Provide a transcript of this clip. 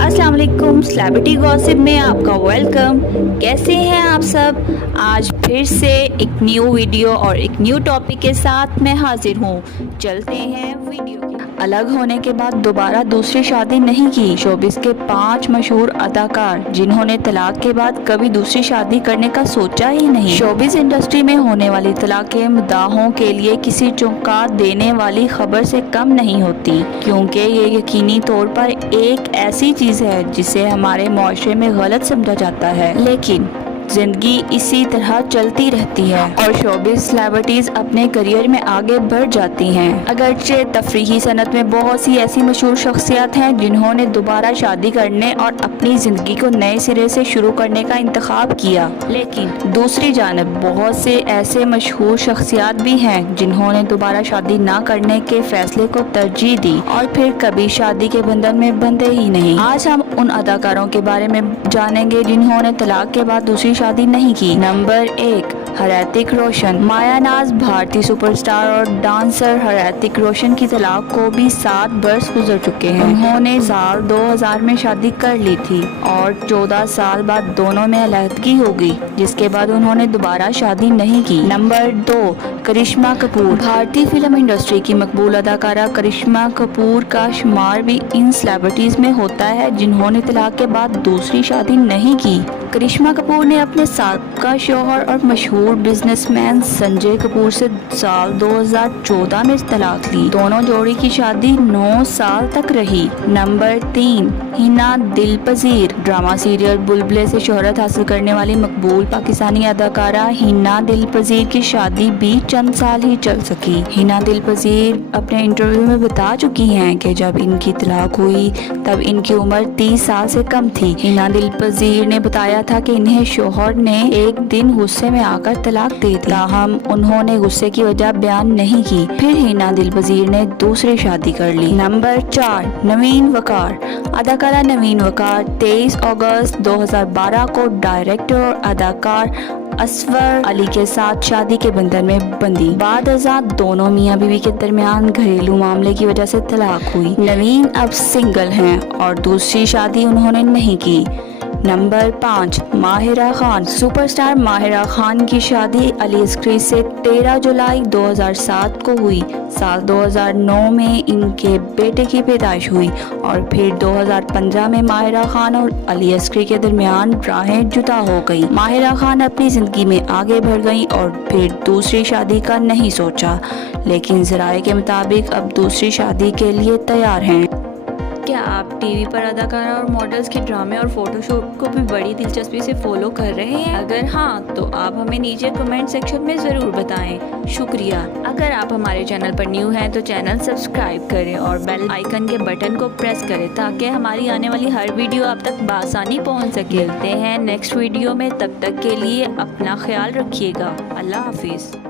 अस्सलाम वालेकुम, celebrity gossip में आपका वेलकम। कैसे हैं आप सब? आज फिर से एक न्यू वीडियो और एक न्यू टॉपिक के साथ मैं हाजिर हूँ। चलते हैं वीडियो की। अलग होने के बाद दोबारा दूसरी शादी नहीं की शोबिस के 5 मशहूर अदाकार जिन्होंने तलाक के बाद कभी दूसरी शादी करने का सोचा ही नहीं। शोबिस इंडस्ट्री में होने वाली तलाकें मुद्दाहों के लिए किसी चौंका देने वाली खबर से कम नहीं होती, क्योंकि ये यकीनी तौर पर एक ऐसी चीज़ है जिसे हमारे माशरे में गलत समझा जाता है, लेकिन जिंदगी इसी तरह चलती रहती है और शोबिस सेलिब्रिटीज अपने करियर में आगे बढ़ जाती हैं। अगरचे तफरीही सनत में बहुत सी ऐसी मशहूर शख्सियत हैं जिन्होंने दोबारा शादी करने और अपनी ज़िंदगी को नए सिरे से शुरू करने का इंतखाब किया, लेकिन दूसरी जानब बहुत से ऐसे मशहूर शख्सियत भी हैं जिन्होंने दोबारा शादी ना करने के फैसले को तरजीह दी और फिर कभी शादी के बंधन में बंधे ही नहीं। आज हम उन अदाकारों के बारे में जानेंगे जिन्होंने तलाक के बाद दूसरी शादी नहीं की। नंबर 1, ऋतिक रोशन। मायानाज भारतीय सुपरस्टार और डांसर ऋतिक रोशन की तलाक को भी 7 बरस गुजर चुके हैं। उन्होंने साल 2000 में शादी कर ली थी और 14 साल बाद दोनों में अलहदगी हो गई, जिसके बाद उन्होंने दोबारा शादी नहीं की। नंबर 2, करिश्मा कपूर। भारतीय फिल्म इंडस्ट्री की मकबूल अदाकारा करिश्मा कपूर का शुमार भी इन सेलिब्रिटीज में होता है जिन्होंने तलाक के बाद दूसरी शादी नहीं की। करिश्मा कपूर ने अपने साबका शौहर और मशहूर बिजनेसमैन संजय कपूर से साल 2014 में तलाक ली। दोनों जोड़ी की शादी 9 साल तक रही। Number 3, Hina Dilpazir. Drama serial बुलबुले से शोहरत हासिल करने वाली मकबूल पाकिस्तानी अदाकारा हिना दिलपजीर की शादी भी चंद साल ही चल सकी। हिना दिलपजीर अपने इंटरव्यू में बता चुकी हैं कि जब इनकी तलाक हुई तब इनकी उम्र 30 साल से कम थी। हिना दिलपजीर ने बताया था कि इन्हें शौहर ने एक दिन गुस्से में आकर तलाक दे दी, ताहम उन्होंने गुस्से की वजह बयान नहीं की। फिर हिना दिलपजीर ने दूसरी शादी कर ली। नंबर 4, नवीन वकार। अदाकारा नवीन वकार 23 अगस्त 2012 को डायरेक्टर और अदाकार असवर अली के साथ शादी के बंधन में बंधी। बाद आजाद दोनों मियां बीवी के दरमियान घरेलू मामले की वजह से तलाक हुई। नवीन अब सिंगल हैं और दूसरी शादी उन्होंने नहीं की। नंबर 5, माहिरा खान। सुपरस्टार माहिरा खान की शादी अली अस्करी से 13 जुलाई 2007 को हुई। साल 2009 में इनके बेटे की पैदाइश हुई और फिर 2015 में माहिरा खान और अली अस्करी के दरमियान राहें जुदा हो गई। माहिरा खान अपनी जिंदगी में आगे बढ़ गई और फिर दूसरी शादी का नहीं सोचा, लेकिन ज़राए के मुताबिक अब दूसरी शादी के लिए तैयार हैं। क्या आप टीवी पर अदाकारा और मॉडल्स के ड्रामे और फोटोशूट को भी बड़ी दिलचस्पी से फॉलो कर रहे हैं? अगर हाँ, तो आप हमें नीचे कमेंट सेक्शन में ज़रूर बताएं। शुक्रिया। अगर आप हमारे चैनल पर न्यू हैं तो चैनल सब्सक्राइब करें और बेल आइकन के बटन को प्रेस करें ताकि हमारी आने वाली हर वीडियो आप तक बआसानी पहुँच सके। मिलते हैं नेक्स्ट वीडियो में, तब तक के लिए अपना ख्याल रखिएगा। अल्लाह हाफिज़।